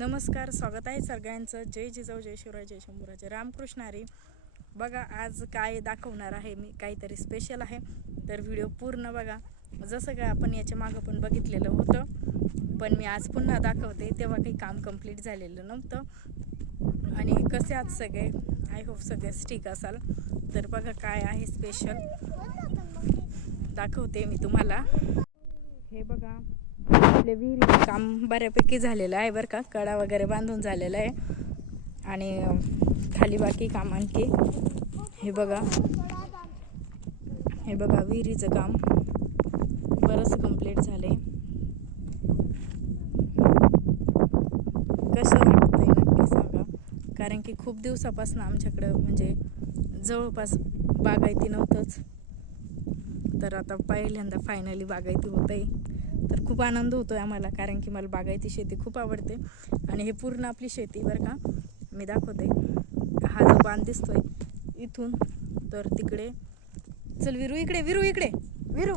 नमस्कार स्वागत आहे सगळ्यांचं. जय जिजाऊ जय शिवराय जय शंभूराजे. रामकृष्ण हरी. बघा आज काय दाखवणार आहे मी काहीतरी स्पेशल आहे. तर व्हिडिओ पूर्ण बघा. जसं काय आपण याच्या मागं पण बघितलेलं होतं पण मी आज पुन्हा दाखवते. तेव्हा काही काम कंप्लीट झालेलं नव्हतं. आणि कसे आज सगळे? आय होप सगळेच ठीक असाल. तर बघा काय आहे स्पेशल दाखवते मी तुम्हाला. आपल्या विहिरीचं काम बऱ्यापैकी झालेलं आहे बरं का. कडा वगैरे बांधून झालेला आहे. आणि खाली बाकी काम आणखी. हे बघा. हे बघा विहिरीचं काम. बरंच कंप्लीट आहे कसं वाटतंय नक्की सांगा. कारण की खूप दिवसापासून आमच्याकडं म्हणजे जवळपास बागायती नव्हतंच. तर आता पहिल्यांदा फायनली बागायती होत आहे तर खूप आनंद होतो आहे आम्हाला कारण की मला बागायती शेती खूप आवडते. आणि हे पूर्ण आपली शेती बरं का मी दाखवते. हा जो बांध दिसतोय इथून तर तिकडे. चल विरू इकडे विरू इकडे विरू.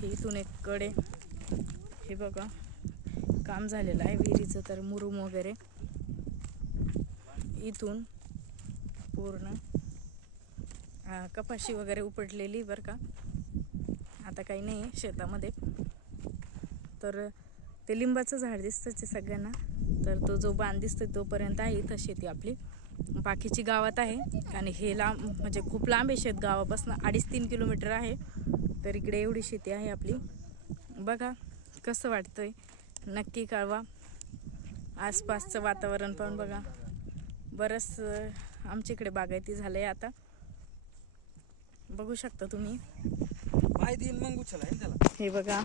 हे इथून एक कडे हे बघा काम झालेलं आहे विहिरीचं तर मुरुम वगैरे. इथून पूर्ण कपाशी वगैरे उपटलेली बरं का. आता काही नाही आहे शेतामध्ये. तर ते लिंबाचं झाड दिसतंच आहे सगळ्यांना. तर तो जो बांध दिसतो तोपर्यंत आहे इथं शेती आपली. बाकीची गावात आहे. आणि हे लांब म्हणजे खूप लांब आहे शेत. गावापासून अडीच तीन किलोमीटर आहे. तर इकडे एवढी शेती आहे आपली. बघा कसं वाटतंय. नक्की कळवा. आसपासचं वातावरण पण बघा. बरंच आमच्या इकडे बागायती झालं आहे आता. बघू शकता तुम्ही. पाय देईन मग उचल त्याला. हे बघा.